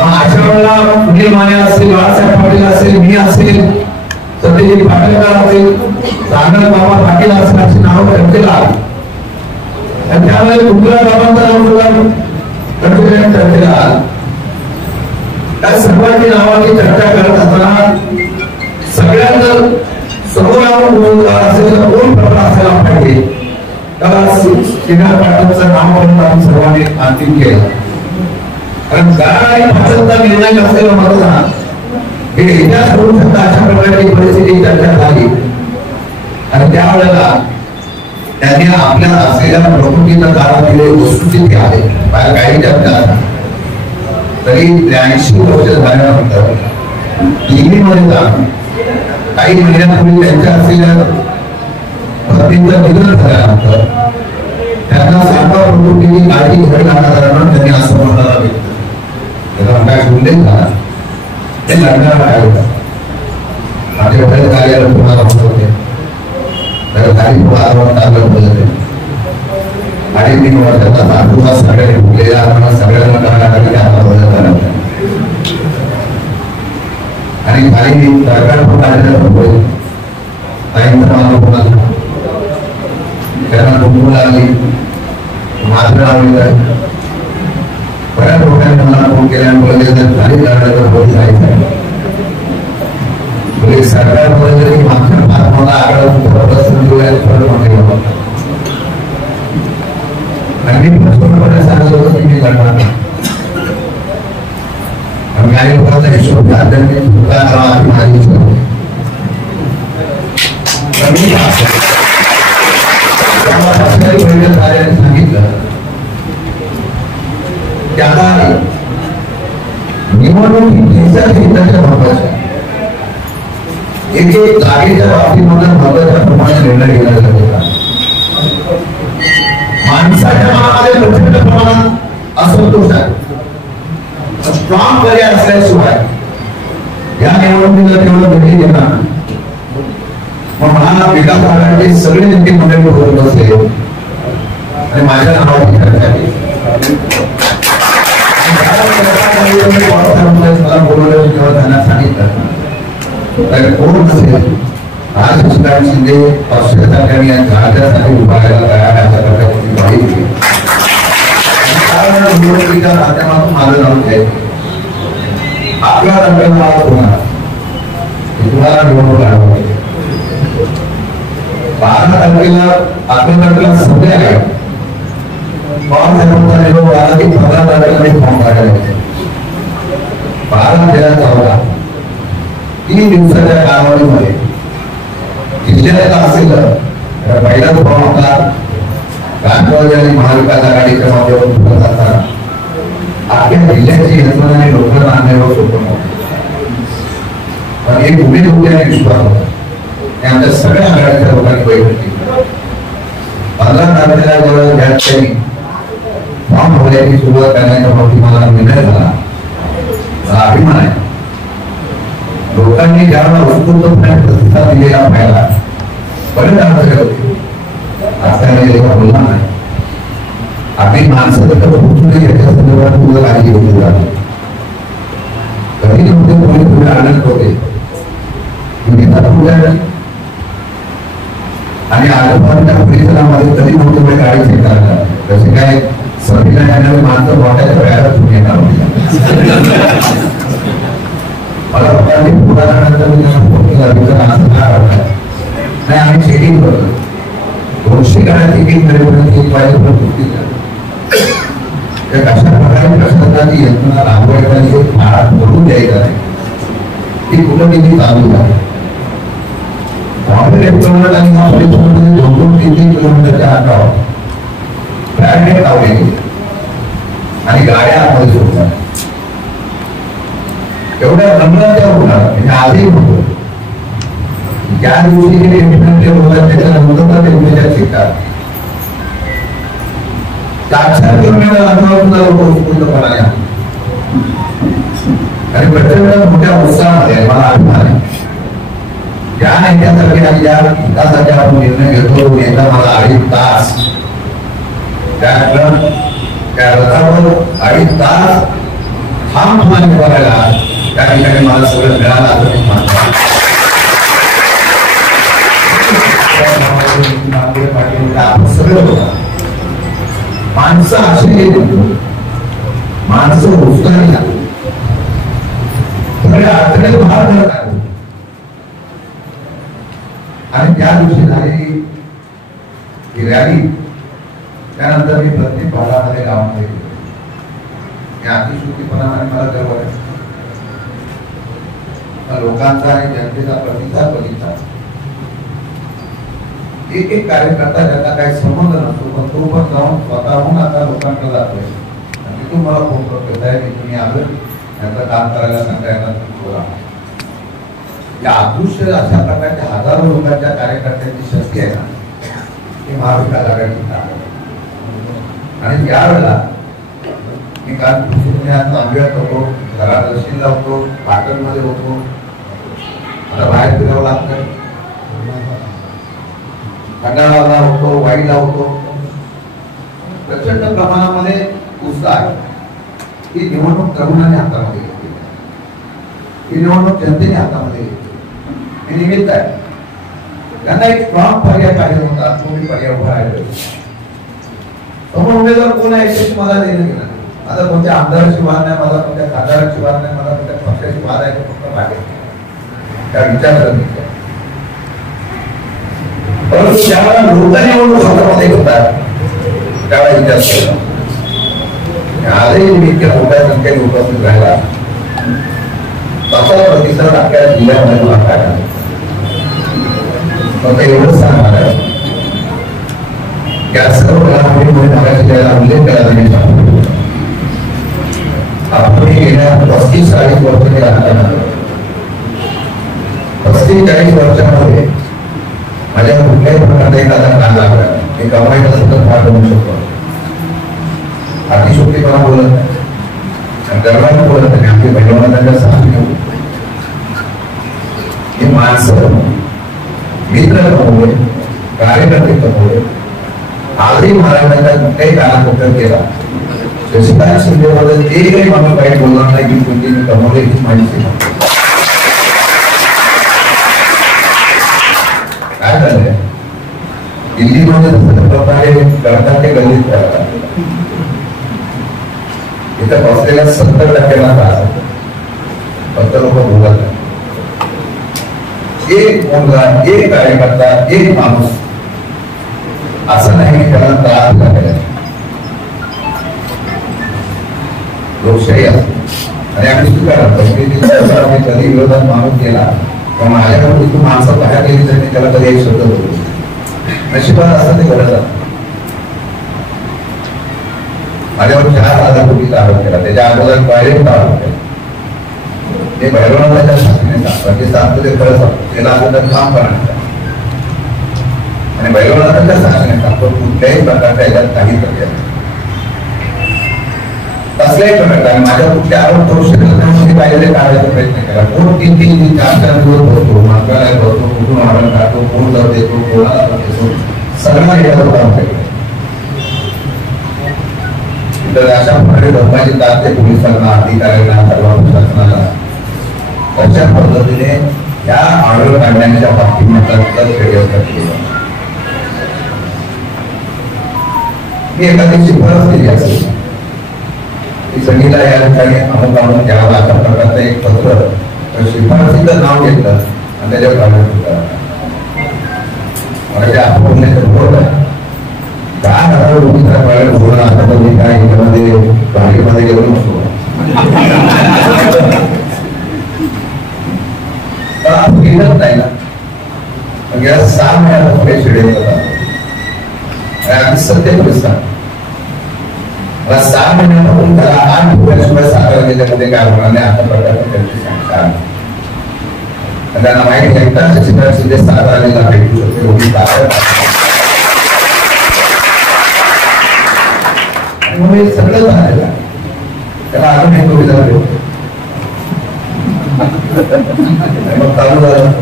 अशा वेळेला सुनील माने असेल, बाळासाहेब पाटील असेल, मी असेल, सत्यजित पाटीलकर असेल, रामनाथ बाबा पाटील असेल, अशी नावं चर्चेला आली. आणि त्यामुळे कुंभला बाबांचा नाव चर्चेला आला. त्या सर्वांची नावाची चर्चा करत असताना सगळ्यांना समोर असेल कोण प्रकार असायला पाहिजे, त्याला श्रीनाथ पाटलांचं नाव म्हणून आम्ही सर्वांनी अंतिम केलं. कारण गाळ आणि भाषणाचा निर्णय असलेला मतदान हे इतिहास करू शकता अशा प्रकारची परिस्थिती चर्चा झाली. आणि त्यावेळेला त्यांनी आपल्या असलेल्या प्रकृतीनं काळात दिले वस्तुस्थिती आहे बाहेर काही चर्चा तरी 83 वर्ष झाल्यानंतर दिल्लीमध्ये जाऊन काही महिन्यांपूर्वी त्यांच्या असलेल्या पत्नीचं निधन झाल्यानंतर त्यांना सारखा प्रकृतीची काळजी घ्यावी लागणार त्यांनी असं म्हणाला त्याचा काय उल्लेख झाला. ते लग्नाला आले माझे वडील कार्यालय तुम्हाला म्हणत होते तर काही चालत होते. 3.5 वर्षाचा साधूचा सगळ्यांनी भुकलेला सगळ्यांना आणि काही सरकार पण काढलेलं त्यांना कुटुंब लागली मात्र लावली. बऱ्याच लोकांनी मला फोन केल्यामुळे खाली काढण्याचं जायचं सरकारमध्ये जरी मागच्या 5 मला आणि मी प्रश्न सांगत होतो की मी लढणार नाही. काही लोकांचा हिशोब माझी सांगितलं की आता निवडणूक हिताच्या महत्वाच्या एक जागेच्या बाबतीमध्ये महत्वाच्या प्रमाणात निर्णय घेण्यात आला. माणसाच्या मनामध्ये प्रचंड प्रमाणात असंतोष आहे. स्ट्रॉंग पर्याय असल्याशिवाय या निवडणुकीला तेवढं भेटी देणार. मग मला विकास आघाडीचे सगळे नेते मंडळी होत बसले आणि माझ्या नावाची चर्चा केली. मला बोलवलं तेव्हा त्यांना सांगितलं कोण नसेल राजशेखर शिंदे पक्षासाठी राज्यासाठी उभारायला तयार अशा प्रकारची माहिती निवडणुकीच्या माध्यमातून माझं नाव घ्यायचं. आपला रंगाला होणार तुम्हाला निवडणूक लढवायची. 12 तारखेला 11 तारखेला संध्या आहे. 5 तारखेला निवडणूक आला की 15 तारखेला फॉर्म काढायला 12 तेरा 14 3 दिवसाच्या कालावधीमध्ये जिल्ह्यात असेल पहिला फॉर्म होता राष्ट्रवादी आणि महाविकास आघाडीच्या माध्यमातून भरत असताना आपल्या जिल्ह्याची यंत्रणा आणि लोकांना आणण्यावर सोपं नव्हतं. पण एक उमेद होते आणि विश्वास होता. आमच्या सगळ्या आघाडीच्या लोकांनी बैठक केली. 15 तारखेला जेव्हा ज्या ठिकाणी फॉर्म भरण्याची सुरुवात करण्याच्या बाबतीत मला निर्णय झाला अभिमान आहे. लोकांनी ज्यावेळेला उत्स्फूर्तपणे प्रतिसाद दिलेला पाहिला बरेच अडचणी होते. आता बोलणार नाही आम्ही माणसं याच्या संदर्भात तुझं काळजी घेतली जाते. कधी नव्हते कोणी पुढे आनंद होते आणि आजोबांच्या परिसरामध्ये कधी नव्हते गाडी चेक करतात. तसे काय सर्वीला येणारे माणसं मोठ्याच्या वेळाला तुम्ही येणार मला लोकांनी पुढाकारानंतर नाही आम्ही चेकिंग करतो. 200 गाड्या चेकिंग करेपर्यंत कशा प्रकारे प्रशासनाची यंत्रणा राबवायचा आणि भाडात भरून द्यायचा आहे ती कुठं किती चालू आहे. इलेक्ट्रॉनिक आणि हा परिसरामध्ये 2-3 किलोमीटरच्या अंतरावर बॅरिकेड लावले गेले आणि गाड्या आतमध्ये सोडतात. एवढ्या नम्राच्या होणार म्हणजे आधी होतो ज्या दिवशी होतात त्याच्यानंतर ते उमेदवार शिकतात. 400 किलोमीटर अंतरावर लोक उत्स्फूर्तपणे आणि प्रत्येक मोठ्या उत्साहामध्ये मला अभिमान आहे. ज्या नेत्यासाठी आणि ज्या विकासासाठी आपण निर्णय घेतो नेता मला 2.5 तास त्या रथावर 2.5 तास ठामपणाने करायला त्या ठिकाणी मला सगळं मिळालं असं मी मानतो. आपण सगळं माणसं असे माणसं उत्साही सगळ्या अडचणीत भाग करतात. आणि त्या दिवशी झालेली ही रॅली त्यानंतर मी प्रत्येक भागामध्ये गावामध्ये या अतिशयोक्तीपणाने मला गर्व आहे. लोकांचा आणि जनतेचा प्रतिसाद बघितला. एक एक कार्यकर्ता ज्याचा काही संबंध नसतो पण तो पण जाऊन स्वतःहून आता लोकांकडे जातोय आणि तिथून मला फोन करतो साहेब तुम्ही आलं यांचं काम करायला सांगायला बोला. या अदृश्य अशा प्रकारच्या हजारो लोकांच्या कार्यकर्त्यांची शक्ती आहे ना ती महाविकास आघाडीची आहे. आणि त्यावेळेला मी काल आंब्यात होतो, घरात रशीला होतो, पाटणमध्ये होतो, आता बाहेर फिरावं लागतं, खंडाळाला होतो, वाईला होतो. प्रचंड प्रमाणामध्ये उत्साह आहे. ही निवडणूक तरुणांनी हातामध्ये घेतली, ही निवडणूक जनतेने हातामध्ये घेतली. हे निमित्त आहे त्यांना एक स्ट्रॉंग पर्याय पाहिजे होता. तुम्ही पर्याय उभा राहिले. समोर उमेदवार कोण आहे याच्याशी मला देणं घेणं. आता कोणत्या आमदाराची वाद नाही मला, कोणत्या खासदाराची वाद नाही मला, कोणत्या पक्षाची वाद आहे फक्त मागे त्या विचार करत. परंतु ज्यावेळेला लोकांनी निवडणूक हातामध्ये घेतात त्यावेळेला विचार केला. आजही मी इतक्या मोठ्या संख्येने उपस्थित राहिला तसा प्रतिसाद आपल्या जिल्ह्यामध्ये मला काय फक्त एवढंच सांगणार आहे या सर्व घडामोडीमुळे भागाच्या जिल्ह्याला उल्लेख केला जाईल. आपण गेल्या 35-40 वर्षांनी राहताना 35-40 वर्षांमध्ये माझ्या कुठल्याही प्रकारचा एखादा कान लागला मी कमाईला सतत भाग बनवू शकतो. अतिशोक्तीपणा बोलत नाही, गर्वाने बोलत नाही. आमची बहिणीला त्यांच्या साथ घेऊ ही माणसं मित्र कमवले, कार्यकर्ते कमवले. आजही महाराष्ट्राच्या कुठल्याही कानाकोपऱ्यात गेला शशिकांत शिंदेबद्दल जे काही मला काही बोलणार नाही की कोणती कमवले ही माहिती काय झालंय. दिल्लीमध्ये जसं प्रकारे करतात ते गल्लीत करतात. इथं बसलेल्या 70% त्रास फक्त लोक बोलत नाही. एक मुलगा, एक कार्यकर्ता, एक माणूस असं नाही की त्याला त्रास लागला. लोकशाही असते आणि आम्ही स्वीकारतो की कधी विरोधात माणूस गेला तर माझ्याकडून तू माणसं बाहेर गेली तर मी त्याला कधी एक शब्द बोलतो. नशिबात असं ते घडत असतं. माझ्यावर 4,000 कोटीचा आरोप केला. त्याच्या अगोदर डायरेक्ट आरोप केला. ते भैरवनाथाच्या शासनाने सांगतात ते सांगतो ते खरं सांगतो. त्याला अगोदर काम करण्याचं आणि भैरवनाथाच्या शासनाने सांगतो कुठल्याही प्रकारच्या याच्यात काही प्रक्रिया कसल्याही प्रकारचा माझ्या कुठल्या आरोप करू शकत पाहिजे काढायचा प्रयत्न केला. कोण 3-3, 4-4 दिवस बसतो, मंत्रालयात बसतो, कुठून ऑर्डर काढतो, कोण जाऊ देतो, कोणाला देतो, सगळ्यांना एखादं काम केलं. तर अशा प्रकारे धर्माची ताकद आहे पोलिसांना, अधिकाऱ्यांना, सर्व प्रशासनाला. अशा पद्धतीने या ऑर्डर काढण्याच्या बाबतीत मी एखादी शिफारस केली असेल की सगळीला या ठिकाणी अमुक अमुक द्यावा अशा प्रकारचं एक पत्र शिफारसीचं नाव घेतलं आणि त्याच्यावर काढण्यात होतं. मला आपण बोलण्याचं बोर्ड आहे 10,000 रुपये बोलणं आता म्हणजे काय याच्यामध्ये बँकेमध्ये गेलो नसतो. तर आपण गेलंच नाही ना. गेल्या 6 महिन्यात पुढे शेड्यूल होता आम्ही सत्य परिस्थिती मला 6 महिन्यापासून त्याला 8 रुपयाशिवाय साखर त्याच्यामध्ये काय होणार नाही अशा प्रकारची त्यांची सांगता त्यांना माहिती एकदा शिक्षणाचे साखर आलेला भेटू शकते एवढी ताकद आणि सगळं झालेलं त्याला अजून एक कविता मग चालू झालं.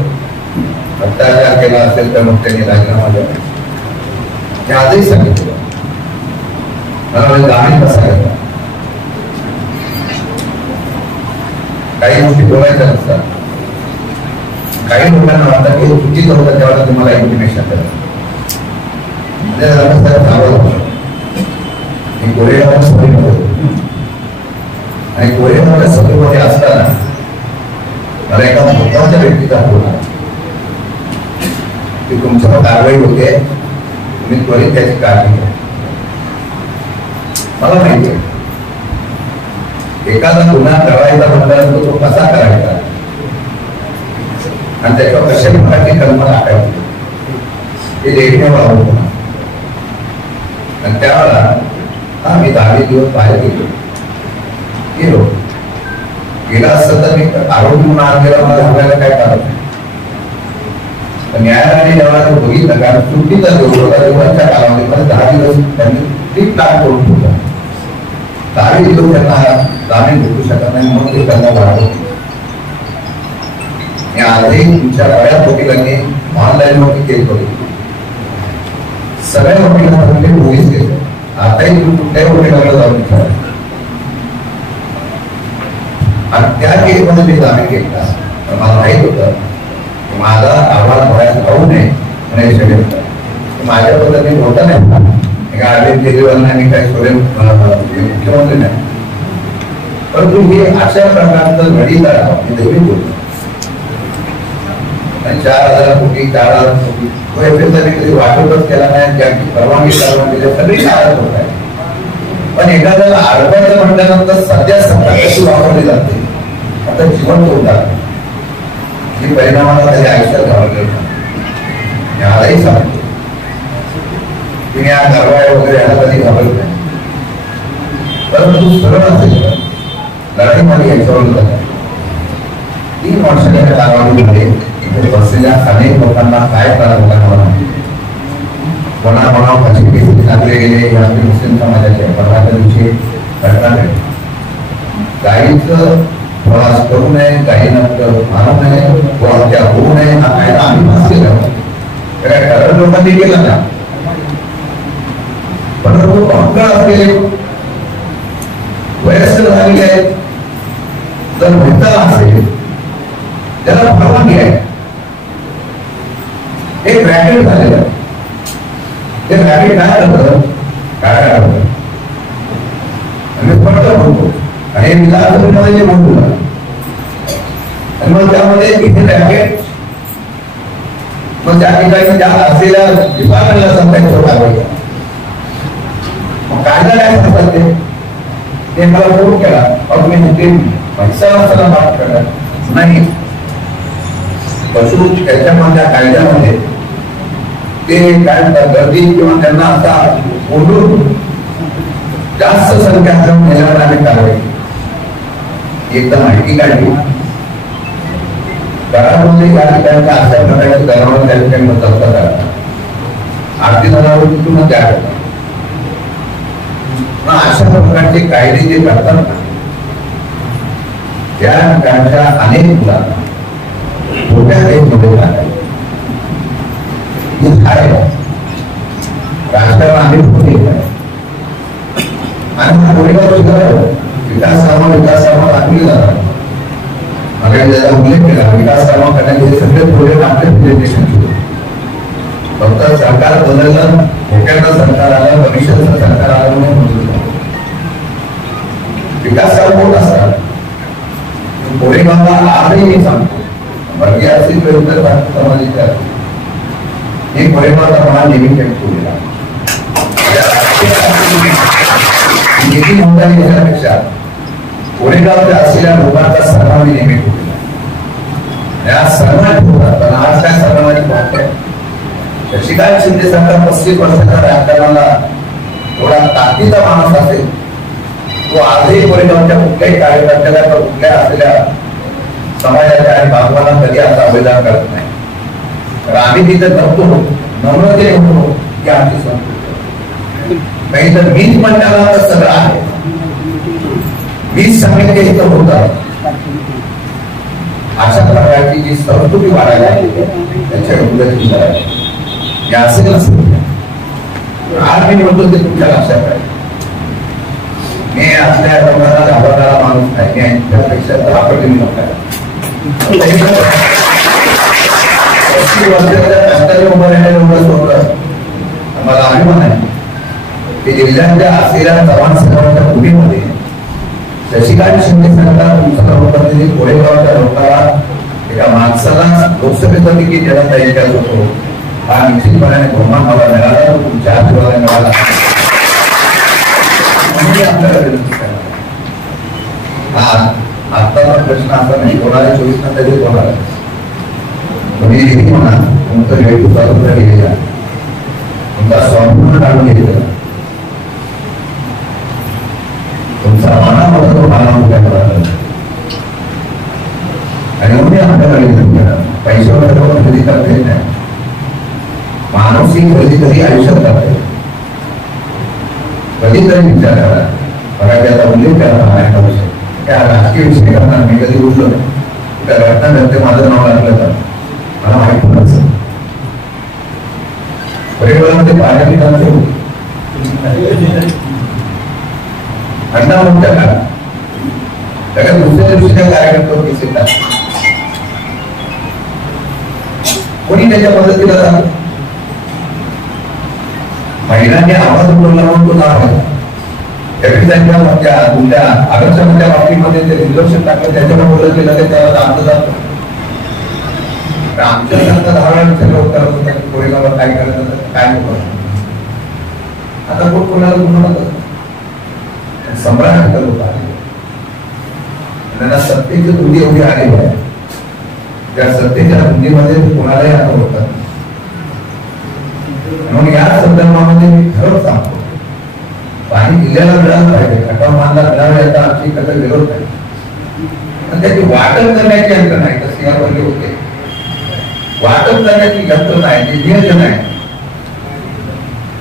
अत्याचार केला असेल तर मग त्यांनी राजीनामा द्यावा. हे आजही सांगितलं मला गाणी बसायला काही गोष्टी बोलायच्या नसतात. काही लोकांना वाटतं की चुकीचं होतं तेव्हा तुम्हाला इंटिमेशन करतात. कोरेगावच्या सभेमध्ये आणि कोरेगावच्या सभेमध्ये असताना मला एका महत्वाच्या व्यक्तीचा फोन आला की तुमच्यावर कारवाई होते, तुम्ही त्वरित त्याची काळजी घ्या. मला माहिती आहे एखादा गुन्हा करायचा म्हटल्यानंतर तो कसा करायचा आणि त्याच्यावर कशा प्रकारची कल्पना आखायची हे लेखण्यावर होतं. आणि त्यावेळेला आम्ही 10 दिवस बाहेर गेलो गेला असतं तर मी आरोपी म्हणून आणलेला मला घालायला काय कारण नाही. न्यायालयाने जेव्हा ते बघितलं कारण चुकीचा दिवसाच्या कालावधीमध्ये 10 दिवस त्यांनी ठीक प्लॅन करून ठेवला. 10 दिवस त्यांना जामीन भेटू शकत नाही म्हणून ते त्यांना वाढवलं. आजही तुमच्या बऱ्याच वकिलांनी ऑनलाईन वरती केस बघितली. सगळ्या वकिलांना पोलीस केलं. आताही तुम्ही कुठल्याही वकिलाला जाऊन विचारा आणि त्या केसमध्ये मी जामीन घेतला. मला माहित होतं माझा आवाज बाहेर जाऊ नये म्हणून माझ्या पद्धतीने होता नाही. अरविंद केजरीवाल आणि काही मुख्यमंत्री नाही, परंतु हे अशा प्रकारचं घडीला नेहमी बोलतो. 4,000 कोटी 4,000 कोटी तो एफएसआयने कधी वाटपच केला नाही, त्याची परवानगी सगळी शाळा होत आहे. पण एखाद्याला अडवायचं म्हटल्यानंतर सध्या सत्ता कशी वापरली जाते आता जिवंत होतात ही परिणामाला कधी आयुष्यात घालवलेलं नाही. यालाही सांगतो तुम्ही या कारवाया वगैरे याला कधी घाबरत नाही, परंतु सरळ असेल लढाईमध्ये याच्यावर जातात. 3 वर्षाच्या कालावधीमध्ये बसलेल्या अनेक लोकांना काय करावं लागणार, कोणाकोणावर कसे केसेस टाकले गेले या मुस्लिम समाजाच्या परवाच्या दिवशी घटना घडली. गाईचं प्रवास करू नये, गाईनं मारू नये, हत्या होऊ नये हा कायदा आम्ही पास केला. कारण लोकांनी केला ना, परंतु अंकळ असलेले वयस्कर झालेले आहेत जर भेटला असेल त्याला परवानगी आहे. एक रॅकेट झालेलं ते रॅकेट काय करतं काय करतं आणि पडतं म्हणतो आणि विधानसभेमध्ये म्हणतो आणि मग त्यामध्ये इथे रॅकेट मग त्या ठिकाणी त्या असलेल्या डिपार्टमेंटला सांगायचं कारवाई. मग कायदा काय सांगतात ते मला फोन केला मग मी ते पैसा माफ केला नाही. पशु त्याच्यामध्ये कायद्यामध्ये ते काय गर्दी किंवा त्यांना आता बोलून जास्त संख्या नेल्यावर आम्ही कारवाई एकदा माहिती काढली. घरामध्ये या ठिकाणच्या अशा प्रकारची जनावर त्या ठिकाणी जप्त करा. आरती जनावर तिथूनच द्या. अशा प्रकारचे कायदे जे करतात ना त्या ठिकाणच्या अनेक मुलांना छोट्या देशमध्ये राजकारण आम्ही आणि कोरेगाव विकास आखली जाणार. त्याचा उल्लेख केला विकास कामं करण्याचे सगळे प्रोजेक्ट आपले प्रेझेंटेशन केले. फक्त सरकार बदललं, धोक्याचं सरकार आलं, भविष्याचं सरकार आलं म्हणून विकास काम होत असतात. कोरेगावला आजही मी सांगतो वर्गीय असतील तर इतर समाजाचे असतील हे कोरेगावचा मला नेहमी केला. किती मोठा याच्यापेक्षा कोरेगावच्या असलेल्या लोकांचा सन्मान मी नेहमी केला. या सन्मान ठेवतात. पण आज काय सन्मानाची बात आहे. श्रीकांत शिंदे सरकार 35 वर्षाच्या राजकारणाला थोडा ताकदीचा माणूस असेल तो आजही कोरेगावच्या कुठल्याही कार्यकर्त्याला तर कुठल्या असलेल्या समाजाच्या आणि बांधवांना कधी असा अभिमान करत नाही. तर आम्ही तिथे जपतो नम्रते होतो की आमची संस्कृती काही तर मीच म्हणण्याला तर सगळं आहे. मीच सांगितले इथं होतं. अशा प्रकारची जी संस्कृती वाढायला त्याच्या उलट करायला असेल नसेल आज मी म्हणतो ते तुमच्या लक्षात आहे. मी आपल्या लोकांना घाबरणारा माणूस नाही, मी यांच्यापेक्षा घाबरलेली लोक आहे. उभं राहिलेलं होतं. मला अभिमान आहे की जिल्ह्याच्या असलेल्या जवान सेवांच्या भूमीमध्ये शशिकांत शिंदे सरकार मुख्यमंत्री कोळेगावच्या लोकांना एका माणसाला लोकसभेचं तिकीट देण्यात यायचं होतो. हा निश्चितपणे बहुमान मला मिळाला, तुमच्या आशीर्वादाने मिळाला. आपल्याला विनंती करा. आत्ताचा प्रश्न असा नाही, कोणाला 24 नंतर कोणाला तुम्ही किती म्हणा, तुमचं हेतू स्वातंत्र्य गेलेला, तुमचा संपूर्ण काढून घेतलेला, तुमचा मनामध्ये तो भावना उभ्या करायला आणि उद्या आपल्याकडे पैशावर खरेदी करता येत नाही. माणूस ही खरेदी कधी आयुष्यात करते, कधीतरी विचार करा. बघा त्याचा उल्लेख करा एका विषय, त्या राजकीय विषय करताना मी कधी उठलो त्या घटना घडते, माझं नाव लागलं तर मला माहित पडायचं. परिवारामध्ये पाण्याची अण्णा म्हणतात का सगळ्यात दुसऱ्या दिवशीच्या कार्यक्रम दिसतात, कोणी त्याच्या मदतीला जातो. महिलांनी आवाज उठवला म्हणून तो नाव आहे. तुमच्या आरक्षणाच्या बाबतीमध्ये जे रिझर्वेशन टाकलं त्याच्यावर बोलत गेलं त्याला आमचं जातं. आमच्या सारखं धारण उत्तर होतं की कोरेगावात काय करायचं काय नको. आता कोण कोणाला गुन्हा सम्राट लोक आले, त्यांना सत्तेची धुंदी एवढी आलेली आहे, त्या सत्तेच्या धुंदीमध्ये कोणालाही आता होतात. म्हणून या संदर्भामध्ये मी खरंच सांगतो, पाणी जिल्ह्याला मिळालं पाहिजे, खटाव मानला मिळाला याचा आमची कधी विरोध नाही, पण त्याची वाटप करण्याची यंत्रणा आहे. तसे यावर्गे होते वाटप करण्याची यंत्रणा आहे, जे नियोजन आहे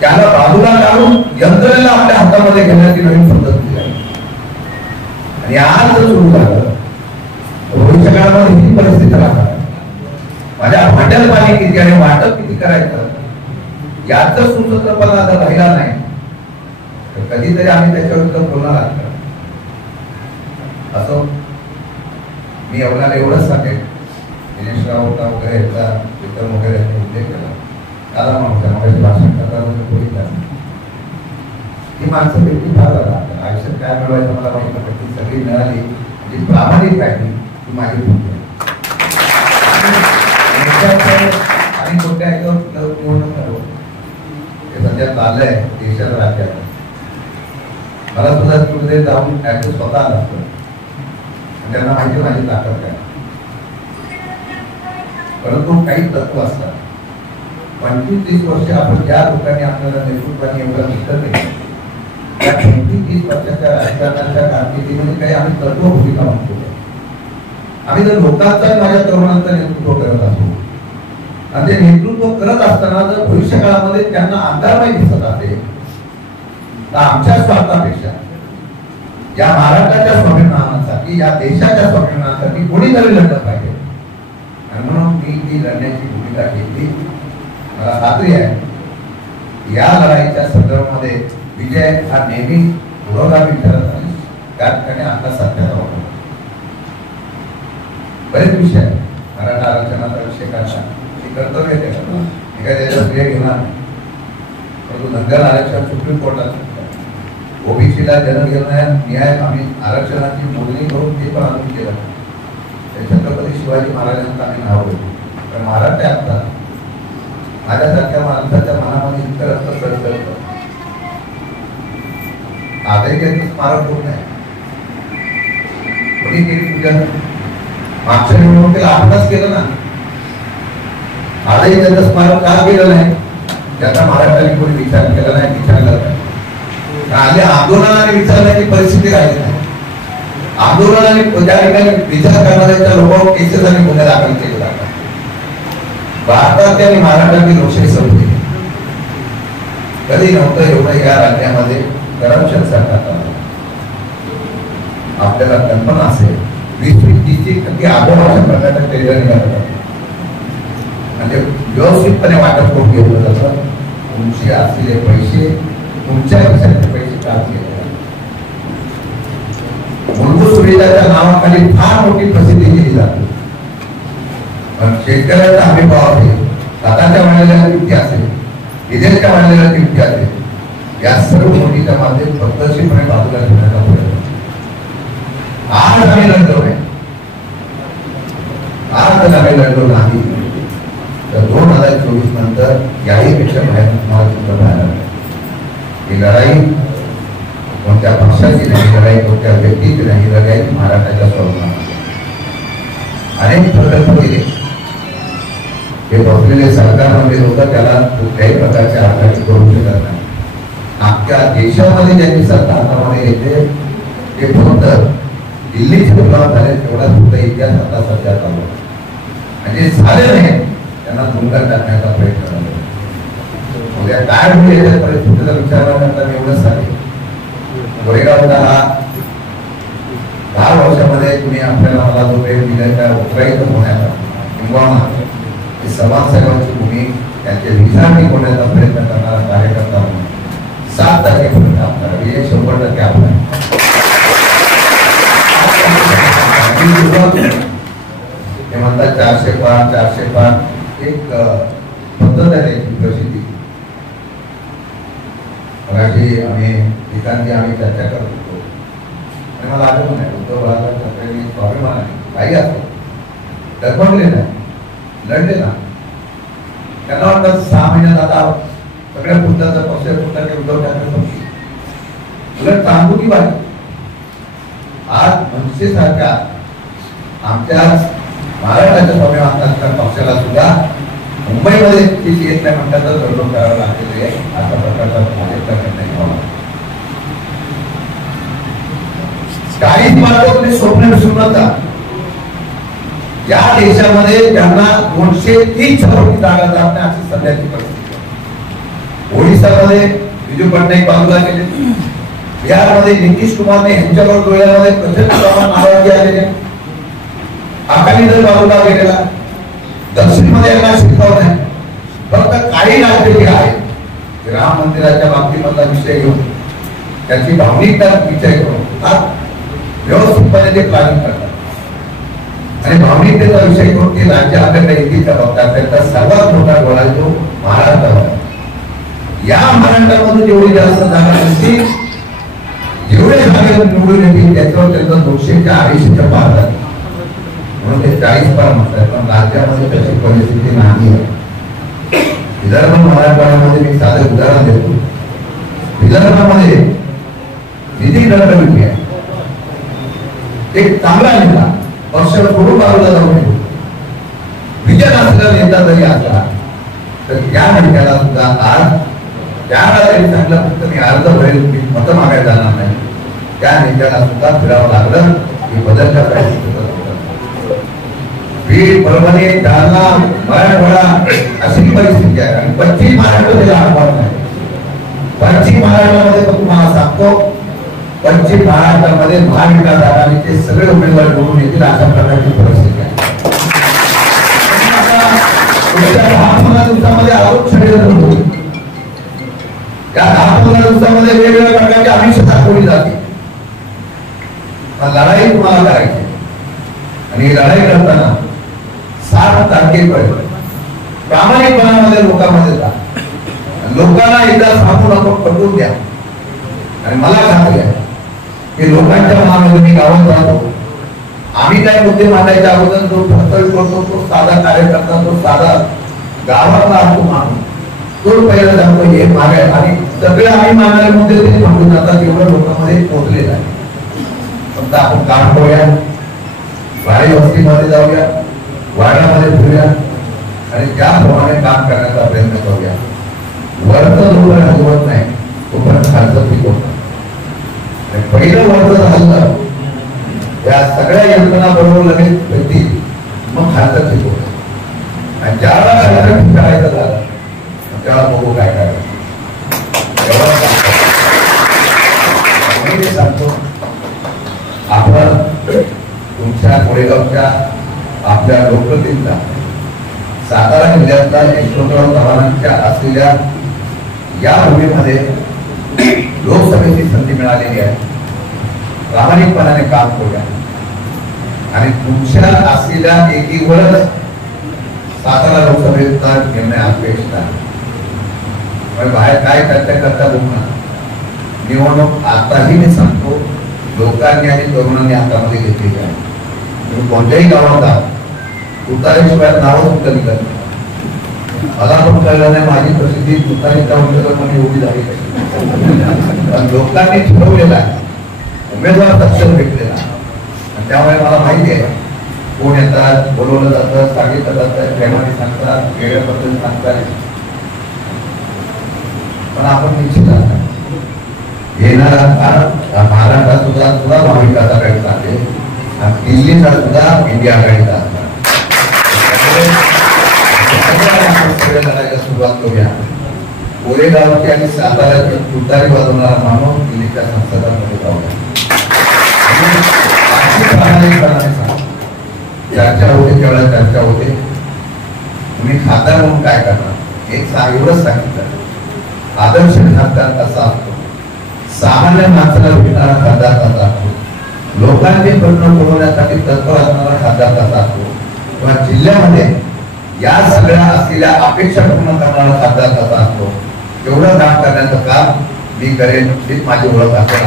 त्याला बाजूला काढून यंत्रणेला आपल्या हातामध्ये घेण्याची नवीन पद्धत दिली आहे. आणि आज जर सुरू झालं भविष्य काळामध्ये ही परिस्थिती राहणार. माझ्या भांड्यात पाणी किती आणि वाटप किती करायचं याचा सुसूत्रपणा जर राहिला नाही तर कधीतरी आम्ही त्याच्याविरुद्ध बोलणार आहोत. असं मी एवढ्याला एवढंच सांगेन. दिनेश राऊत वगैरे विक्रम वगैरे उल्लेख केला, त्याला म्हणतो भाषण करताना ही माणसं व्यक्ती फार राहतात. आयुष्यात काय मिळवायचं मला माहिती नाही, ती सगळी मिळाली जी प्रामाणिक राहिली ती माझी भूमिका. आणि कोणत्या निवडणूक हे सध्या चाललंय देशात राज्यात. मला सुद्धा तिथे जाऊन स्वतः लागतं, त्यांना माहिती माझी ताकद काय. परंतु काही तत्व असतात. 25-30 वर्ष आपण ज्या लोकांनी आपल्याला नेतृत्वाने एवढं मित्र केलं, त्या 25-30 वर्षाच्या राजकारणाच्या कारकिर्दीमध्ये काही आम्ही तत्व भूमिका म्हणतो. आम्ही जर लोकांचा माझ्या तरुणांचं नेतृत्व करत असतो आणि ते नेतृत्व करत असताना जर भविष्य काळामध्ये त्यांना अंधारमय दिसत असेल तर आमच्या स्वार्थापेक्षा या महाराष्ट्राच्या स्वाभिमानासाठी, या देशाच्या स्वाभिमानासाठी कोणीतरी लढलं पाहिजे. आणि म्हणून मी ती लढण्याची भूमिका घेतली. मला खात्री आहे या लढाईच्या संदर्भामध्ये विजय हा नेहमी पुरोगामी ठरत आहे. त्या ठिकाणी आता सत्याचा वापर बरेच विषय आहे. मराठा आरक्षणाचा विषय काढला हे कर्तव्य आहे, काय त्याच्या श्रेय घेणार. परंतु धनगर आरक्षण सुप्रीम कोर्टात ओबीसीला न्याय आम्ही आरक्षणाची मोजणी करून ते पण अजून केलं. छत्रपती शिवाजी महाराजांचं आम्ही नाव घेतो. कारण महाराष्ट्र आता माझ्यासारख्या माणसाच्या मनामध्ये इतकं सरसरत आजही त्यांचं स्मारक होत नाही. कोणी केली पूजा मागच्या निवडणुकीला आपणच केलं ना. आजही त्यांचं स्मारक का केलं नाही त्याचा महाराष्ट्राने कोणी विचार केला नाही, विचारला नाही. आधी आंदोलनाने विचारण्याची परिस्थिती राहिली नाही. आंदोलनाने त्या ठिकाणी विचार करणाऱ्या लोकांवर केसेस आणि गुन्हे दाखल केले जातात. भारतात आणि महाराष्ट्रातली लोकशाही संपली. कधी नव्हतं एवढं या राज्यामध्ये करप्शन सरकार. आपल्याला कल्पना असेल 20-30% आगोदरच्या प्रकारच्या टेंडर निघाला म्हणजे व्यवस्थितपणे वाटप करून घेतलं जातं. तुमचे असलेले पैसे तुमच्या पैशाचे पैसे काढून घेतले मूलभूत सुविधाच्या नावाखाली फार मोठी प्रसिद्धी केली जाते, पण शेतकऱ्याचा हमी भाव असेल, खताच्या वाढलेल्या किमती असेल, डिझेलच्या वाढलेल्या किमती असेल, या सर्व गोष्टीच्या माध्यमातून पद्धतशीरपणे बाजूला ठेवण्याचा प्रयत्न आज आम्ही लढलो आहे. आज आम्ही लढलो नाही तर 2024 नंतर याही पेक्षा बाहेर तुम्हाला चित्र बाहेर आलं. ही लढाई कोणत्या पक्षाची नाही, लढाई कोणत्या व्यक्तीची नाही, लढाई महाराष्ट्राच्या स्वरूपात. अनेक प्रकल्प केले, हे बसलेले सरकारमध्ये लोक त्याला कुठल्याही प्रकारच्या आघाडी करू शकत नाही. अख्ख्या देशामध्ये ज्यांनी सत्ता हातामध्ये येते ते फक्त दिल्लीचे प्रभाव झाले तेवढा फक्त इतिहास आता सध्या चालू आहे. म्हणजे झाले नाही त्यांना दुंगार टाकण्याचा प्रयत्न झाला. उद्या काय होईल याच्या परिस्थितीचा विचार करताना एवढंच सांगेल, गोरेगावचा हा 10 वर्षामध्ये तुम्ही आपल्याला मला जो वेळ दिला त्या उत्तरायित होण्याचा किंवा समाजसेवाची भूमी त्यांचे विचार टिकवण्याचा प्रयत्न करणारा कार्यकर्ता म्हणून 7 तारखेपर्यंत आपल्याला हे 100% आपला हे म्हणतात 400 पार एक पद्धत आहे त्याची प्रसिद्धी. मराठी आम्ही ठिकाणी आम्ही चर्चा करत होतो आणि मला आठवण नाही उद्धव बाळासाहेब ठाकरेंनी स्वाभिमान काही असतो डगमगले नाही, लढले ना. त्यांना वाटतं 6 महिन्यात आता सगळ्या पुस्तकाचा पक्ष पुस्तक उद्धव ठाकरे पक्ष उलट तांबुकी वाढली. आज मनसे सारख्या आमच्या महाराष्ट्राच्या स्वाभिमानाच्या पक्षाला सुद्धा मुंबईमध्ये येत नाही म्हणतात तर दररोज करावं लागलेले आहे. अशा प्रकारचा निर्णय घ्यावा. काही मार्ग तुम्ही स्वप्न विसरू नका. या देशामध्ये ज्यांना 230 जागा जात नाही अशी सध्याची परिस्थिती आहे. ओडिसामध्ये बिजू पटनाईक बाजूला गेले, बिहारमध्ये नितीश कुमारने यांच्यावर डोळ्यामध्ये प्रचंड प्रमाणात नाराजी आलेले, अकाली दल बाजूला गेलेला, दक्षिणमध्ये यांना शिकवत नाही. फक्त काही राज्य जे आहे राम मंदिराच्या बाबतीमधला विषय घेऊन त्याची भावनिकता विषय करून व्यवस्थितपणे ते प्लॅनिंग करतात आणि भावनिकतेचा विषय करून ते राज्य आपल्याकडे येतील बघतात. त्यांचा सर्वात मोठा गोळा जो महाराष्ट्रावर. या महाराष्ट्रामधून जेवढी जास्त जागा असतील जेवढे जागा निवडून येतील त्याच्यावर त्यांचा 200च्या 250च्या पार जाते म्हणून ते 40 पार म्हणतात. पण राज्यामध्ये तशी परिस्थिती नाही आहे. विदर्भ मराठवाड्यामध्ये मी साधे उदाहरण देतो. विदर्भामध्ये निधी गडकरी आहे, एक चांगला नेता पक्ष सोडून बाजूला जाऊ नये, विजय असलेला नेता जरी असला तर त्या नेत्याला सुद्धा आज त्याला तरी चांगलं फक्त मी अर्ज भरेल मी मतं मागायला जाणार नाही. त्या नेत्याला सुद्धा फिरावं लागलं की बदलच्या पाहिजे. बीड, परभणी, जालना, मराठवाडा अशी परिस्थिती आहे आणि पश्चिम महाराष्ट्र त्याला आव्हान नाही. पश्चिम महाराष्ट्रामध्ये पण तुम्हाला सांगतो पश्चिम महाराष्ट्रामध्ये महाविकास आघाडीचे सगळे उमेदवार निवडून येतील अशा प्रकारची परिस्थिती आहे. 10-15 दिवसामध्ये आरोप षडयंत्र होईल. त्या 10-15 दिवसामध्ये वेगवेगळ्या प्रकारची आमिष दाखवली जाते. लढाई तुम्हाला करायची आणि लढाई करताना 7 तारखेपर्यंत प्रामाणिकपणामध्ये लोकांमध्ये जा. लोकांना एकदा सांगू नको, पटवून द्या. आणि मला खात्री आहे की लोकांच्या मनामध्ये मी गावात राहतो, आम्ही काय मुद्दे मांडायच्या अगोदर जो कर्तव्य करतो तो साधा कार्यकर्ता, तो साधा गावातला असतो माणूस, तो पहिला सांगतो हे मागे आणि सगळे आम्ही मांडणारे मुद्दे ते मांडून जातात. एवढं लोकांमध्ये पोहोचलेलं आहे. फक्त आपण काम करूया, वाडी वस्तीमध्ये जाऊया, वाड्यामध्ये फिरूया आणि त्याप्रमाणे काम करण्याचा प्रयत्न करूया. वरचं जोपर्यंत हलवत नाही तोपर्यंत खालचं पीक होतं. पहिलं वर्ष झालं या सगळ्या यंत्रणा बरोबर लगेच भेटतील मग खालचं पीक होतं. आणि ज्याला खालचं पीक करायचं झालं त्याला बघू काय करायचं. मी सांगतो आपण तुमच्या गोरेगावच्या आपल्या लोकप्रतिनिधींना सातारा जिल्ह्यातल्या यशवंतराव चव्हाणांच्या असलेल्या या भूमीमध्ये लोकसभेची संधी मिळालेली आहे. प्रामाणिकपणाने काम करूया आणि तुमच्या असलेल्या एकीवरच सातारा लोकसभेचा निर्णय अपेक्षित आहे. बाहेर काय करता बघू ना. निवडणूक आताही मी सांगतो लोकांनी आणि तरुणांनी हातामध्ये घेतलेली आहे. तुम्ही कोणत्याही गावात तुतारीशिवाय नावं तुमचं निघत नाही. मला पण कळलं नाही माझी प्रसिद्धी तुतारीचा उमेदवार एवढी झाली. लोकांनी ठरवलेला उमेदवार सक्षम भेटलेला त्यामुळे मला माहिती आहे कोण येतात, बोलवलं जातं, सांगितलं जातं, प्रेमाने सांगतात, वेगळ्या पद्धतीने सांगतात. पण आपण निश्चित येणारा काळ महाराष्ट्रात सुद्धा महाविकास आघाडीचा आहे आणि दिल्लीचा सुद्धा इंडिया आघाडीचा असणार. सुरुवात करूया. कोरेगावची आणि साताऱ्याची तुतारी वाजवणारा माणूस दिल्लीच्या संसदामध्ये जाऊया. चर्चा होते त्यावेळेला चर्चा होते. तुम्ही खासदार म्हणून काय करणार एक एवढंच सांगितलं. आदर्श खासदार कसा असतो, सामान्य माणसाला भेटणारा खासदार कसा असतो, लोकांचे प्रश्न सोडवण्यासाठी तत्पर असणारा खासदार कसा असतो किंवा जिल्ह्यामध्ये या सगळ्या असलेल्या अपेक्षा पूर्ण करणारा खासदार कसा असतो एवढं काम करण्याचं काम मी करेन. हीच माझी ओळख असेल.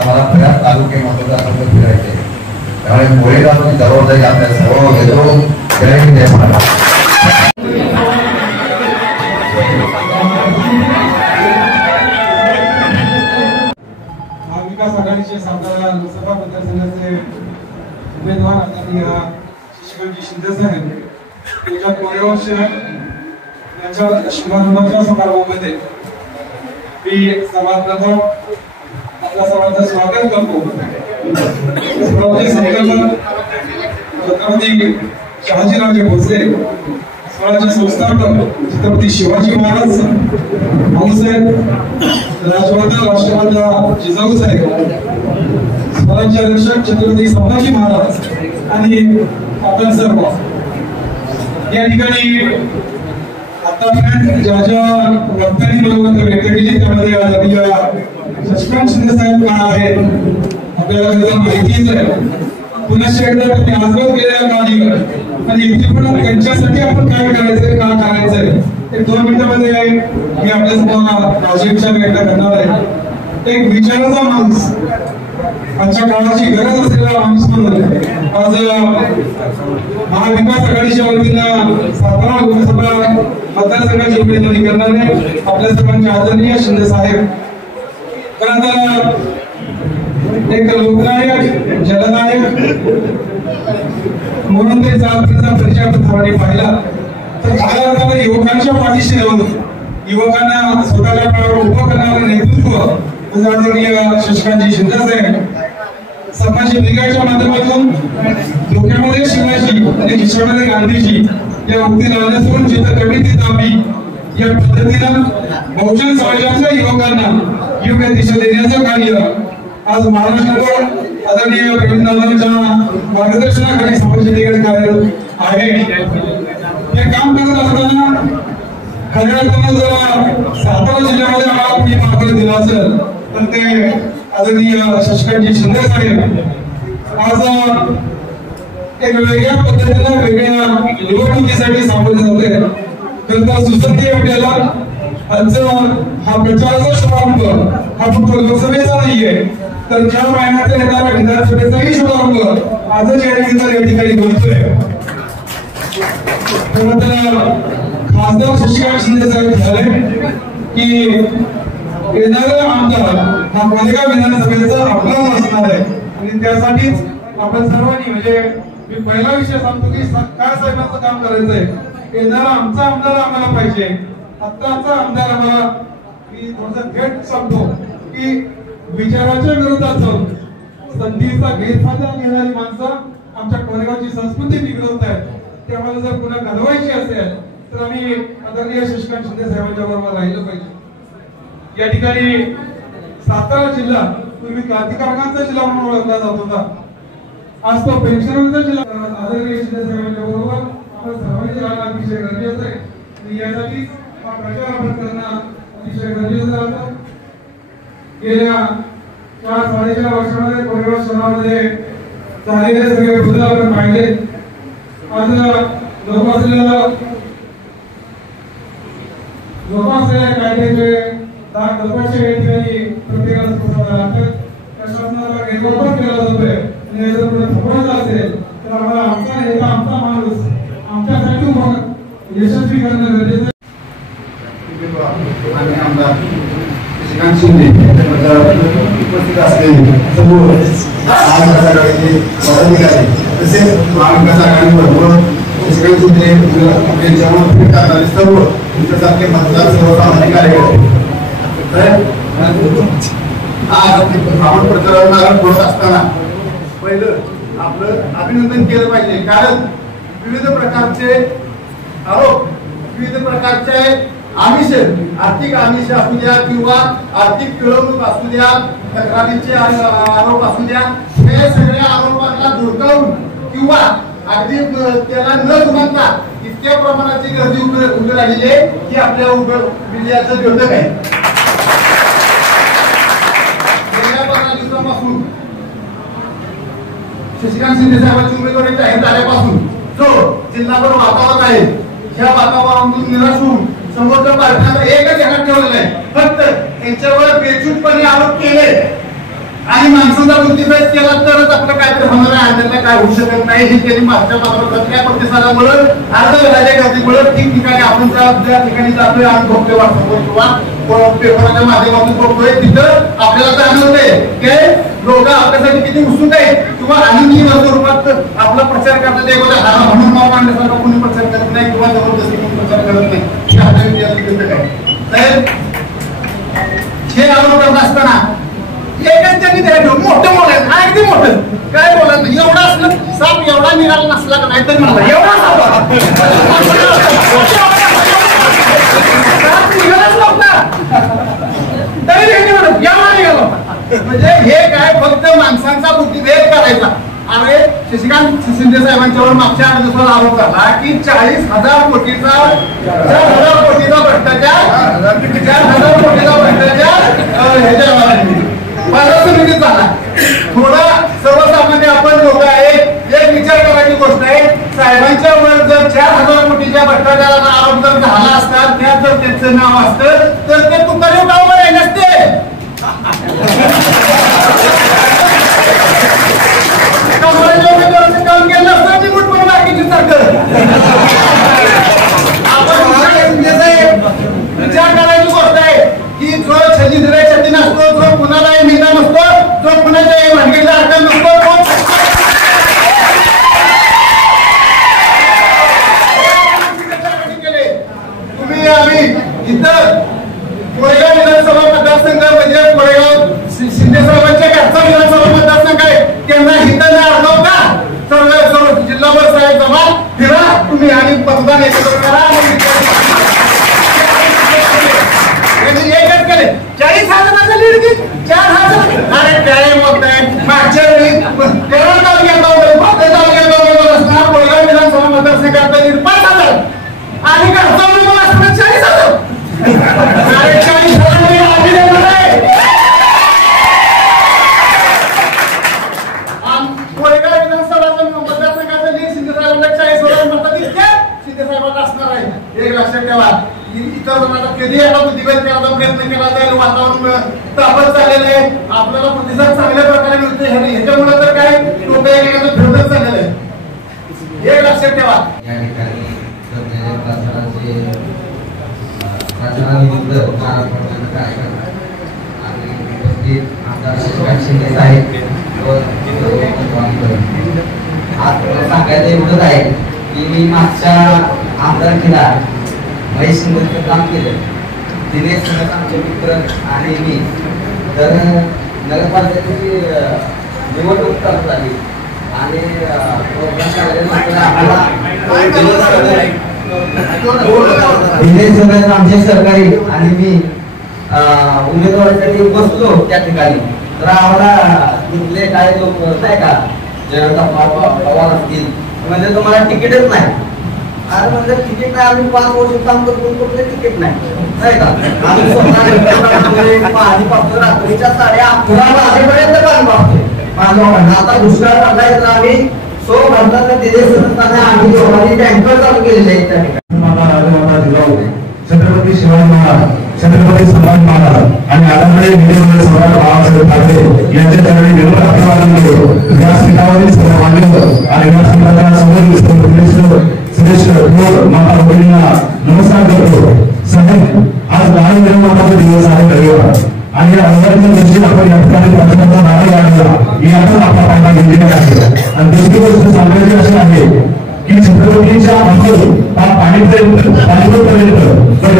मला बऱ्याच तालुके मतदारसंघ फिरायचे त्यामुळे कोरेगावची जबाबदारी आपल्या सर्व घेतो. जय हिंद जय महाराष्ट्र. महाविकास आघाडीचे सातारा लोकसभा मतदारसंघाचे उमेदवार आदरणीय शशिकांतजी शिंदे साहेब यांच्या कोरेगाव शहर यांच्या शुभारंभाच्या समारंभामध्ये मी सर्वप्रथम आपल्या सर्वांचं स्वागत करतो. छत्रपती शहाजीराजे भोसले स्वराज्य संस्थापक छत्रपती शिवाजी महाराज भाऊसाहेब राजवर्धन राष्ट्रमाता जिजाऊ साहेब स्वराज्य रक्षक छत्रपती संभाजी महाराज आणि आपण सर्व या ठिकाणी आतापर्यंत ज्या ज्या वक्त्यांनी मनोगत व्यक्त केली त्यामध्ये शशिकांत शिंदे साहेब का आहेत आपल्याला त्याचा माहितीच आहे. पुन्हा एकदा त्यांनी आग्रह केलेल्या गाडीवर आणि इथे पण त्यांच्यासाठी आपण काय करायचंय का करायचंय एक 2 मिनिटांमध्ये मी आपल्या समोर माझे विचार व्यक्त करणार आहे. एक विचाराचा माणूस आजच्या काळाची गरज असलेला माणूस म्हणून आज महाविकास आघाडीच्या वतीनं सातारा लोकसभा मतदारसंघाची उमेदवारी करणारे आपल्या सर्वांचे आदरणीय शिंदे साहेब. खरं एक लोकनायक जननायक म्हणून ते जातीचा परिचय आपण सर्वांनी पाहिला तर खऱ्या अर्थाने युवकांच्या पाठीशी राहून युवकांना स्वतःच्या पायावर उभं करणारं नेतृत्व म्हणजे आदरणीय शशिकांतजी शिंदे साहेब. समाज विकासाच्या माध्यमातून डोक्यामध्ये शिवाजी आणि खिशामध्ये गांधीजी या उक्ती लावण्यासून जिथं कमी तिथं आम्ही या पद्धतीनं बहुजन समाजाच्या युवकांना योग्य दिशा देण्याचं कार्य आज महाराष्ट्रात आदरणीय प्रवीणदादांच्या मार्गदर्शनाखाली समाजसेवेकडे कार्यरत आहे. हे काम करत असताना खऱ्या अर्थानं जर सातारा जिल्ह्यामध्ये आम्हाला कुणी मार्ग दिला असेल तर ते आदरणीय शशिकांतजी शिंदे साहेब. आज एक वेगळ्या पद्धतीने वेगळ्या निवडणुकीसाठी सामोरे जाते तर सुसंधी आपल्याला आजचा हा प्रचाराचा शुभारंभ हा फक्त लोकसभेचा नाहीये तर ज्या महिन्यात येणारा विधानसभेचाही शुभारंभ आजच या ठिकाणी बोलतोय. खासदार शशिकांत शिंदे साहेब झाले की येणारा आमदार हा कोरेगाव विधानसभेचा आपला असणार आहे आणि त्यासाठीच आपण सर्वांनी म्हणजे मी पहिला विषय सांगतो की काय साहेबांचं काम करायचंय. येणारा आमचा आमदार आम्हाला पाहिजे. आत्ताचा आमदार आम्हाला मी थोडंसं थेट सांगतो की विचाराच्या विरोधात जाऊन संधीचा गैरफायदा घेणारी माणसं आमच्या कोरेगावची संस्कृती बिघडवत आहेत. ते आम्हाला जर पुन्हा घडवायची असेल तर आम्ही आदरणीय शशिकांत शिंदे साहेबांच्या बरोबर राहिलं पाहिजे. या ठिकाणी सातारा जिल्हा पूर्वी क्रांतिकारकांचा जिल्हा म्हणून ओळखला जात होता. आज तो पेन्शनरचा जिल्हा. आदरणीय शिंदे साहेबांच्या बरोबर आपण सर्वांनी राहणं अतिशय गरजेचं आहे. यासाठी हा प्रचार आपण करणं अतिशय गरजेचं झालं. गेल्या 4-4.5 वर्षामध्ये कोरेगाव शहरामध्ये झालेले सगळे बदल आपण पाहिले. आज लोकांसलेल्या कायद्याचे दाग दरवर्षी या ठिकाणी प्रत्येकाला सोसावे लागतात. प्रशासनाला गैरवापर केला जातोय आणि जर पुढे थांबवायचं असेल तर आम्हाला आमचा नेता आमचा माणूस आमच्यासाठी यशस्वी करणं गरजेचं आहे. आणि आमदार श्रीकांत शिंदे उपस्थित असलेले सर्व महाविकास आघाडीचे पदाधिकारी तसेच महाविकास आघाडीबरोबर श्रीकांत शिंदे यांच्यावर फिट करणारे सर्व तुमच्यासारखे मतदार सर्वसामान्य कार्यकर्ते. आज भ्रमण प्रचाराला बोलत असताना पहिलं आपलं अभिनंदन केलं पाहिजे. कारण विविध प्रकारचे आरोप, विविध प्रकारचे आमिष, आर्थिक आमिष असू द्या किंवा आर्थिक पिळवणूक असू द्या, तक्रारीचे आरोप असू द्या, हे सगळ्या आरोपांना धुडकावून किंवा अगदी त्याला न जुमानता इतक्या प्रमाणाची गर्दी उभी राहिली आहे की आपल्या विजयाचं द्योतक आहे. गेल्या 15 दिवसांपासून शशिकांत शिंदे साहेबांची उमेदवारी जाहीर झाल्यापासून जो जिल्हाभर वातावरण आहे, ह्या वातावरणातून निराश होऊन समोरच्या पार्टीला एकच ध्यानात ठेवलेलं आहे, फक्त यांच्यावर बेछूटपणे आरोप केले आणि माणसांचा बुद्धिबळ केला तरच आपलं काहीतरी होणार आहे. अन्यथा काय होऊ शकत नाही. हे त्यांनी मागच्या मात्र प्रतिसादामुळे अर्ध वेळाच्या गर्दीमुळे ठिकठिकाणी आपण ज्या ठिकाणी जातोय आणि बघतोय किंवा पेपराच्या माध्यमातून बघतोय तिथं आपल्याला जाणवतंय की लोक आपल्यासाठी किती उत्सुक आहेत किंवा आनंदी स्वरूपात आपला प्रचार करतात. एखादा म्हणून नाव मांडण्यासारखा कोणी प्रचार करत नाही किंवा जबरदस्ती कोणी प्रचार करत नाही. हे आरोप करत असताना एकच त्यांनी द्यायचं मोठं बोलायचं, अगदी मोठं काय बोलायचं, एवढा असलं साप एवढा निघाला नसला का नाही तर मला एवढा साप निघालाच नव्हता तरी एवढा निघाला. म्हणजे हे काय फक्त माणसांचा बुद्धिभेद करायचा. आणि शशिकांत शिंदे साहेबांच्यावर मागच्या 8 दिवसात आरोप झाला की 40,000 कोटीचा भ्रष्टाचार बाजार झाला. थोडा सर्वसामान्य आपण लोक आहे, एक विचार करायची गोष्ट आहे. साहेबांच्या वर जर 4,000 कोटीच्या भ्रष्टाचाराचा आरोप जर झाला असता, त्यात जर त्यांचं नाव असतं तर ते तुकाराम गावावर आहे नसते. काम केलं असतं चिमूट पण बाकीची सारखं. विचार करायची गोष्ट आहे की जो छत्तीसगड नसतो, जो कुणालाही मेधा नसतो, जो कुणाच्याही भानगडीला अडकत नसतो, तुम्ही आम्ही इथं कोरेगाव विधानसभा मतदारसंघ म्हणजे कोरेगाव शिंदे साहेबांच्या घरचा विधानसभा मतदारसंघ आहे. त्यांना हिथं नाही अडकवता सर्व जिल्हाभर साहेब जमा फिरा तुम्ही आणि मतदान एकत्र करा. एकच केले 40,000 लीड 4,000. अरे काय मत आहे. मागच्या वेळी कोरेगाव विधानसभा मतदारसंघाचा लीड 5,000 आणि घरचा उमेदवार असताना 40,000. अरे 40,000 आम्ही देणार आहे. कोरेगाव विधानसभा मतदारसंघाचा लीड शिंदे साहेबांना 40,000 मतं दिसते शिंदे साहेबांना असणार आहे. एक लक्षात ठेवा. इतर जणांना कधी याला बुद्धिबळ करायचा प्रयत्न केला तर वातावरण तापत चाललेलं आहे. आपल्याला प्रतिसाद चांगल्या प्रकारे मिळतोय. ह्याच्यामुळे तर काय लोक एकेकाचं फिरतच चाललेलं आहे. हे लक्षात ठेवा. या ठिकाणी प्रचाराविरुद्ध कार्यक्रम आणि उपस्थित आमदार शशिकांत शिंदे साहेब आज सांगायचं एवढंच आहे की मी मागच्या आमदारकीला महेश शिंदेचं काम केलं. दिनेश सिंह आमचे मित्र आणि मी तर नगरपालिकेची निवडणूक चालू झाली आणि दिनेश सिंह आमचे सहकारी आणि मी उमेदवारीसाठी बसलो त्या ठिकाणी. तर आम्हाला इथले काही लोक नाही का जयंत पवार असतील म्हणजे तुम्हाला तिकीटच नाही अरे म्हणजे तिकीट नाही, आम्ही 5 वर्ष काम करतो, कुठले तिकीट नाही का? आम्ही स्वतः पाणी पाहतो, रात्रीच्या 11:30 वाजेपर्यंत पाणी पाहतोय. आता दुष्काळ पडलाय तर आम्ही म्हणतात तिथे संस्थाने आम्ही दोघांनी टँकर चालू केलेले आहेत त्या ठिकाणी. छत्रपती शिवाजी महाराज, छत्रपती संभाजी महाराज आणि आदरणीय वीरवंदनीय सम्राट बाळासाहेब ठाकरे यांच्या चरणी निर्मळ अभिवादन करतो. या सीटावरील सर्व मान्यवर आणि व्यासपीठाच्या समोर श्रेष्ठ माता भगिनींना नमस्कार करतो. साहेब, आज बाळ निर्माणाचा दिवस आहे रविवार आणि या रविवारच्या दिवशी आपण या ठिकाणी प्रार्थनेचा नारा काढला. यातच आपला फायदा घेतलेला आहे. आणि दुसरी गोष्ट सांगायची अशी आहे की छत्रपतींच्या पाणीपर्यंत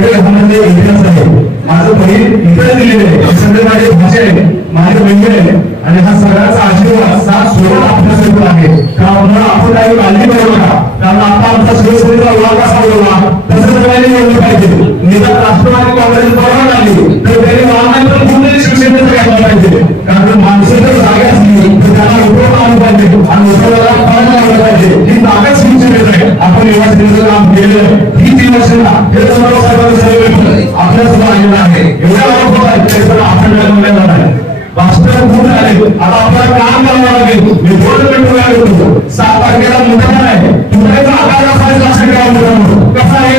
घरामध्ये इतिहास आहे. माझं बहीण इकडे दिलेले आहे, सगळे माझे भाषे आहे, माझे बहिणी आहे आणि हा सगळ्याचा आशीर्वाद साथ सोडून आपल्यासोबत आहे. त्यामुळे आपण काही काळजी करू नका, कारण आता आमचा शिवसेनेचा उल्हास कसा बोलला तसं सगळ्यांनी बोललं पाहिजे. निदान राष्ट्रवादी काँग्रेस बरोबर आली तर त्यांनी महाराष्ट्र पूर्ण शिवसेनेचं घ्यायला पाहिजे. कारण माणसं जर जागा असली तर त्यांना उपयोग आलं पाहिजे आणि उपयोगाला फळ लावलं पाहिजे. ही जागाच शिवसेनेचं आहे. आपण युवासेनेचं काम केलेलं ही शिवसेना हे सर्व साहेबांनी आपल्यासोबत आलेलं आहे. एवढ्या लोक आहेत आपण मिळालेलं आहे. वास्तव पूर्ण आले. आता आपल्याला काम करावं लागेल. मी बोर्ड पेट्रोल करतो 7 तारखेला मुद्दा आहे. तुमचा आकार असायचा लक्षात ठेवा. मुद्दा कसा आहे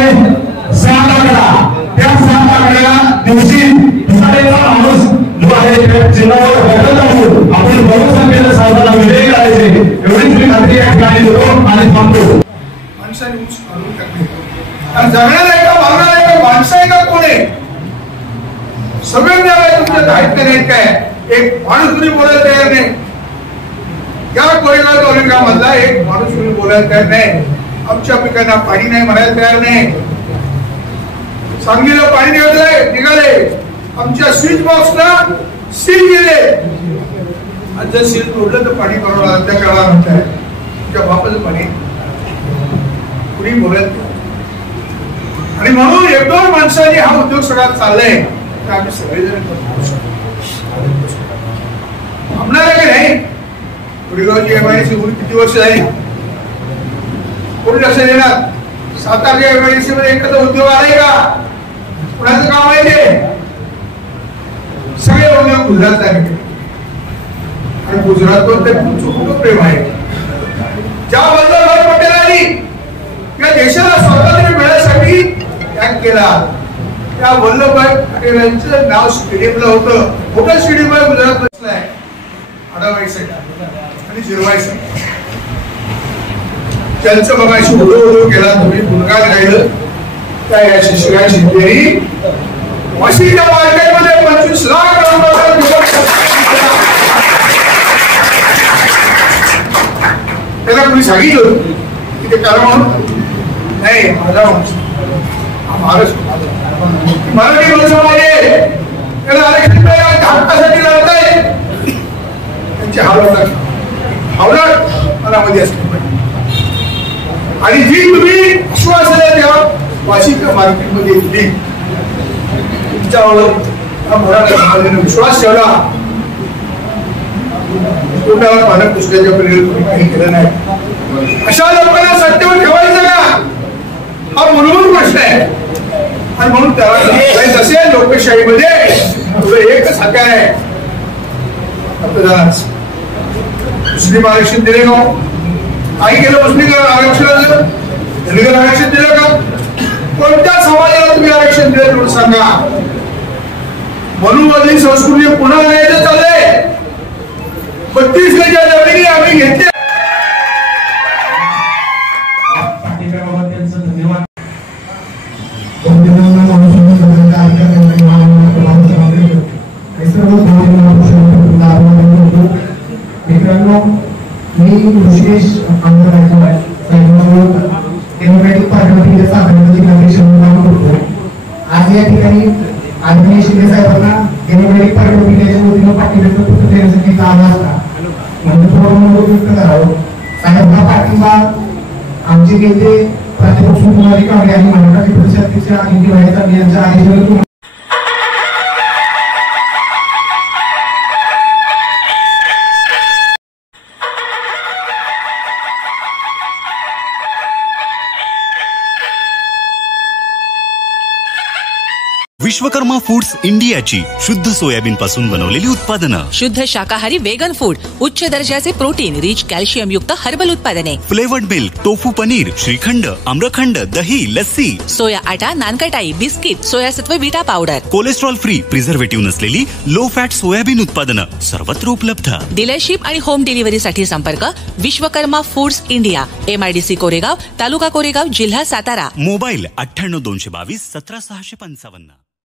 7 आकडा. त्या 7 आकड्याला दिवशी दुसऱ्याचा माणूस जो आहे चिन्हावर बदल जाऊन आपण बहुसंख्येने साहेबांना विजयी करायचे एवढीच मी खात्री या ठिकाणी देतो आणि थांबतो. माणसाने ऊस काढून टाकले. जगणारा आहे का, मागणारा आहे का, माणसं आहे का, कोण आहे? सगळे मिळाले तुमच्या दायित्व नाहीत काय? एक माणूस तुम्ही बोलायला तयार नाही. या कोरेगाव तालुक्यामधला एक माणूस तुम्ही बोलायला तयार नाही. आमच्या पिकांना पाणी नाही म्हणायला तयार नाही. सांगलीला पाणी निघाले, आमच्या स्विच बॉक्सला सील गेले. आणि जर सील तोडलं तर पाणी परवडा त्या काळाला म्हणताय तुमच्या बापाचं पाणी कुणी बोलत. आणि म्हणून 1-2 माणसांनी हा उद्योग सगळा चाललाय तर आम्ही सगळेजण थांबणार आहे की नाही? कोरेगावची एमआयडीसी होऊन किती वर्ष झाली? कोणी लक्ष देणार? 7 तारखे एमआयडीसी मध्ये एखादा उद्योग आलाय का? कुणाचं काम आहे ते? सगळे उद्योग गुजरातला आहे आणि गुजरातवर ते खूप प्रेम आहे. ज्या वल्लभभाई पटेलांनी या देशाला स्वातंत्र्य मिळण्यासाठी त्याग केला त्या वल्लभभाई पटेलांचं नाव स्टेडियमला होतं. मोठं स्टेडियम आहे गुजरात बसलाय आडावाईसाठी आणि जिरवाईसाठी. त्यांचं बघायची उडो केला तुम्ही मुलगा राहिलं त्या या शिशिरा शिंदेनी वाशीच्या मार्केटमध्ये 25 लाख त्याला कोणी सांगितलं की ते करा म्हणून? नाही, माझा माणूस मराठी माणसं माझे त्याला आरक्षण हक्कासाठी लढताय. त्यांची हावलाट मनामध्ये असली पाहिजे. आणि जी तुम्ही विश्वासाने त्या वाशिच्या मार्केटमध्ये दिली तुमच्यावर मराठा समाजाने विश्वास ठेवला. कोणाला पालक दुसऱ्याच्या पलीकडे तुम्ही काही केलं नाही. अशा लोकांना सत्तेवर ठेवायचं का? हा मूलभूत प्रश्न आहे. आणि म्हणून त्याला जसे लोकशाहीमध्ये एकच हक्क आहे मतदानाच. मुस्लिम आरक्षण दिले का? काही केलं मुस्लिम आरक्षणाचं? दलित आरक्षण दिलं का? कोणत्या समाजाला तुम्ही आरक्षण दिलं म्हणून सांगा. मनुवादी संस्कृती पुन्हा यायचं चाललंय. 32 गज जमिनी आम्ही घेतल्या. मित्रांनो, मी विशेष आंदोलन डेमोक्रॅटिक पार्टीमध्ये साधारण जिल्हाध्यक्ष म्हणून काम करतो. आज या ठिकाणी आदरणीय शिंदे साहेबांना डेमोक्रॅटिक पार्टीच्या वतीनं पाठिंब्याचं पत्र देण्यासाठी आला असता म्हणजे थोडं व्यक्त करावं. साहेब हा पाठिंबा आमचे नेते प्राध्यापक सुकुमारी कांबळे आणि महाराष्ट्र प्रदेशाध्यक्ष अनिल दिवाळी यांच्या आदेशाने विश्वकर्मा फूड्स इंडियाची शुद्ध सोयाबीन पासून बनवलेली उत्पादनं, शुद्ध शाकाहारी वेगन फूड, उच्च दर्जाचे प्रोटीन रिच कॅल्शियम युक्त हर्बल उत्पादने, flavoured milk, tofu paneer, shrikhand, amrakhand, दही, लस्सी, सोया आटा, नानकटाई, बिस्किट, सोयासत्व vita powder, cholesterol free, preservative नसलेली लो फॅट सोयाबीन उत्पादनं सर्वत्र उपलब्ध. डीलरशिप आणि होम डिलिव्हरीसाठी संपर्क Vishwakarma foods India, MIDC Koregaon, taluka Koregaon, जिल्हा सातारा. मोबाईल 98 222 17 655.